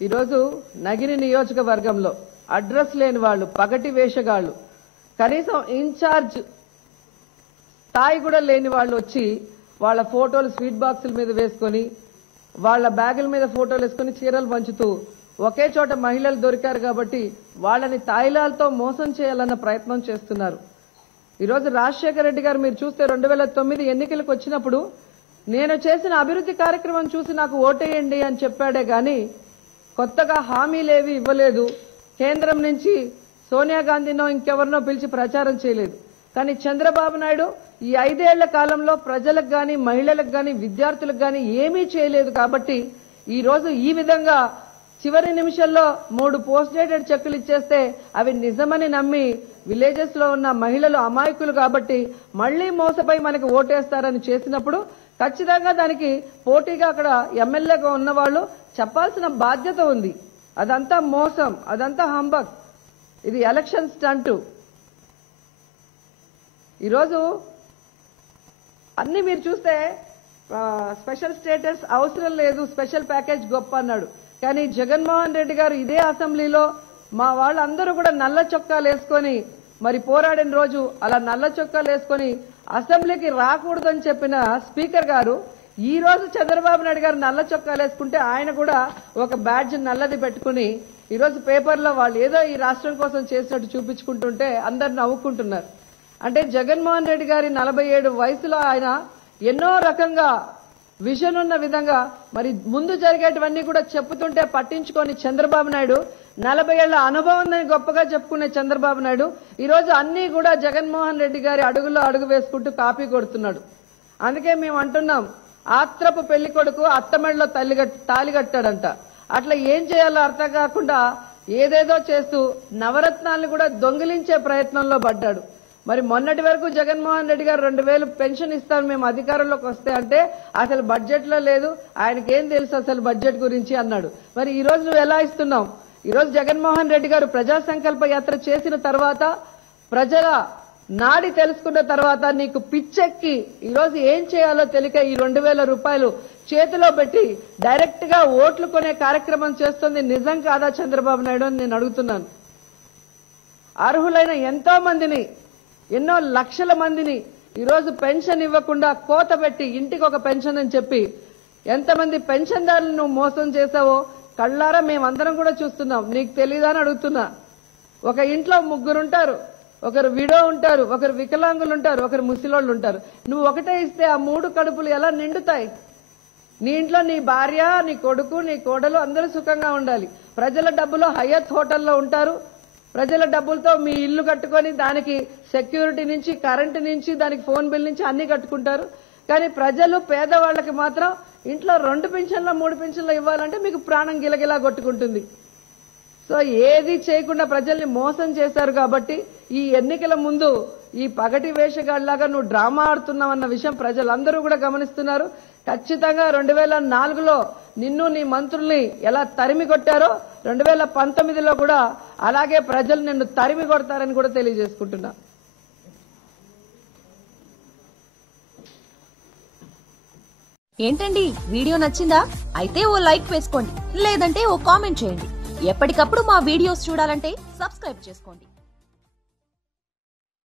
ఈరోజు నగిరి నియోజకవర్గంలో అడ్రస్ లేని వాళ్ళు పగటి వేషగాళ్ళు కనీసం ఇన్ఛార్జ్ స్థాయి కూడా లేని వాళ్ళు వచ్చి వాళ్ళ ఫోటోలు స్వీట్ బాక్సుల మీద వేసుకొని వాళ్ళ బ్యాగుల మీద ఫోటోలు వేసుకొని చీరలు పంచుతూ ఒకే చోట మహిళలు దొరికారు కాబట్టి వాళ్ళని తాయిలాలతో మోసం చేయాలన్న ప్రయత్నం చేస్తున్నారు. ఈరోజు రాజశేఖర రెడ్డి గారు మీరు చూస్తే రెండు వేల తొమ్మిది ఎన్నికలకు వచ్చినప్పుడు నేను చేసిన అభివృద్ధి కార్యక్రమం చూసి నాకు ఓటేయండి అని చెప్పాడే గాని కొత్తగా హామీలేవి ఇవ్వలేదు. కేంద్రం నుంచి సోనియా గాంధీనో ఇంకెవరినో పిలిచి ప్రచారం చేయలేదు. కానీ చంద్రబాబు నాయుడు ఈ ఐదేళ్ళ కాలంలో ప్రజలకు కానీ మహిళలకు కానీ విద్యార్థులకు కానీ ఏమీ చేయలేదు కాబట్టి ఈరోజు ఈ విధంగా చివరి నిమిషంలో మూడు పోస్ట్ డేటెడ్ చెక్కులు ఇచ్చేస్తే అవి నిజమని నమ్మి విలేజెస్లో ఉన్న మహిళలు అమాయకులు కాబట్టి మళ్ళీ మోసపై మనకి ఓటేస్తారని చేసినప్పుడు ఖచ్చితంగా దానికి పోటీగా అక్కడ ఎమ్మెల్యేగా ఉన్నవాళ్ళు చెప్పాల్సిన బాధ్యత ఉంది. అదంతా మోసం అదంతా హంబక్. ఇది ఎలక్షన్ స్టంటు. ఈరోజు అన్ని మీరు చూస్తే స్పెషల్ స్టేటస్ అవసరం లేదు స్పెషల్ ప్యాకేజ్ గొప్ప అన్నాడు. కానీ జగన్మోహన్ రెడ్డి గారు ఇదే అసెంబ్లీలో మా వాళ్ళందరూ కూడా నల్ల చొక్కాలు వేసుకొని మరి పోరాడిన రోజు అలా నల్ల చొక్కాలు వేసుకొని అసెంబ్లీకి రాకూడదని చెప్పిన స్పీకర్ గారు ఈ రోజు చంద్రబాబు నాయుడు గారు నల్ల చొక్కాలు వేసుకుంటే ఆయన కూడా ఒక బ్యాడ్జ్ నల్లది పెట్టుకుని ఈరోజు పేపర్లో వాళ్ళు ఏదో ఈ రాష్ట్రం కోసం చేసినట్టు చూపించుకుంటుంటే అందరు నవ్వుకుంటున్నారు. అంటే జగన్మోహన్ రెడ్డి గారి నలభై ఏడు వయసులో ఆయన ఎన్నో రకంగా విజన్ ఉన్న విధంగా మరి ముందు జరిగేటివన్నీ కూడా చెప్పుతుంటే పట్టించుకొని చంద్రబాబు నాయుడు నలభై ఏళ్ళ అనుభవం గొప్పగా చెప్పుకునే చంద్రబాబు నాయుడు ఈరోజు అన్నీ అన్ని కూడా జగన్మోహన్ రెడ్డి గారి అడుగులో అడుగు వేసుకుంటూ కాపీ కొడుతున్నాడు. అందుకే మేము అంటున్నాం ఆత్రపు పెళ్ళి కొడుకు అత్తమెడలో తల్లి తాలి కట్టాడంట. అట్లా ఏం చేయాలో అర్థం కాకుండా ఏదేదో చేస్తూ నవరత్నాలను కూడా దొంగిలించే ప్రయత్నంలో పడ్డాడు. మరి మొన్నటి వరకు జగన్మోహన్ రెడ్డి గారు రెండు వేలు పెన్షన్ ఇస్తాను మేము అధికారంలోకి వస్తే అంటే అసలు బడ్జెట్లో లేదు. ఆయనకి ఏం తెలుసు అసలు బడ్జెట్ గురించి అన్నాడు. మరి ఈ రోజు నువ్వు ఎలా ఇస్తున్నావు? ఈ రోజు జగన్మోహన్ రెడ్డి గారు ప్రజా సంకల్ప యాత్ర చేసిన తర్వాత ప్రజల నాడి తెలుసుకున్న తర్వాత నీకు పిచ్చెక్కి ఈ రోజు ఏం చేయాలో తెలియక ఈ రెండు వేల రూపాయలు చేతిలో పెట్టి డైరెక్ట్గా ఓట్లు కొనే కార్యక్రమం చేస్తుంది నిజం కాదా చంద్రబాబు నాయుడు అని నేను అడుగుతున్నాను. అర్హులైన ఎంతో మందిని ఎన్నో లక్షల మందిని ఈరోజు పెన్షన్ ఇవ్వకుండా కోత పెట్టి ఇంటికి ఒక పెన్షన్ అని చెప్పి ఎంతమంది పెన్షన్దారులను మోసం చేశావో కళ్ళారా మేమందరం కూడా చూస్తున్నాం. నీకు తెలీదా అని అడుగుతున్నా. ఒక ఇంట్లో ముగ్గురు ఉంటారు. ఒకరు విడో ఉంటారు. ఒకరు వికలాంగులు ఉంటారు. ఒకరు ముసిలోళ్ళు ఉంటారు. నువ్వు ఒకటే ఇస్తే ఆ మూడు కడుపులు ఎలా నిండుతాయి? నీ ఇంట్లో నీ భార్య నీ కొడుకు నీ కోడలు అందరూ సుఖంగా ఉండాలి. ప్రజల డబ్బులో హయత్ హోటల్లో ఉంటారు. ప్రజల డబ్బులతో మీ ఇల్లు కట్టుకొని దానికి సెక్యూరిటీ నుంచి కరెంటు నుంచి దానికి ఫోన్ బిల్ నుంచి అన్ని కట్టుకుంటారు. కానీ ప్రజలు పేదవాళ్ళకి మాత్రం ఇంట్లో రెండు పింఛన్లు మూడు పింఛన్లు ఇవ్వాలంటే మీకు ప్రాణం గిలగిలా కొట్టుకుంటుంది. సో ఏది చేయకుండా ప్రజల్ని మోసం చేశారు కాబట్టి ఈ ఎన్నికల ముందు ఈ పగటి వేషగాళ్ళాగా నువ్వు డ్రామా ఆడుతున్నావన్న విషయం ప్రజలందరూ కూడా గమనిస్తున్నారు. ఖచ్చితంగా రెండు వేల నాలుగులో నిన్ను నీ మంత్రుల్ని ఎలా తరిమి కొట్టారో రెండు వేల పంతొమ్మిదిలో కూడా అలాగే ప్రజలు నిన్ను తరిమి కొడతారని కూడా తెలియజేసుకుంటున్నా. ఏంటండి? వీడియో నచ్చిందా? అయితే ఓ లైక్ వేసుకోండి. లేదంటే ఓ కామెంట్ చేయండి. ఎప్పటికప్పుడు మా వీడియోస్ చూడాలంటే సబ్స్క్రైబ్ చేసుకోండి.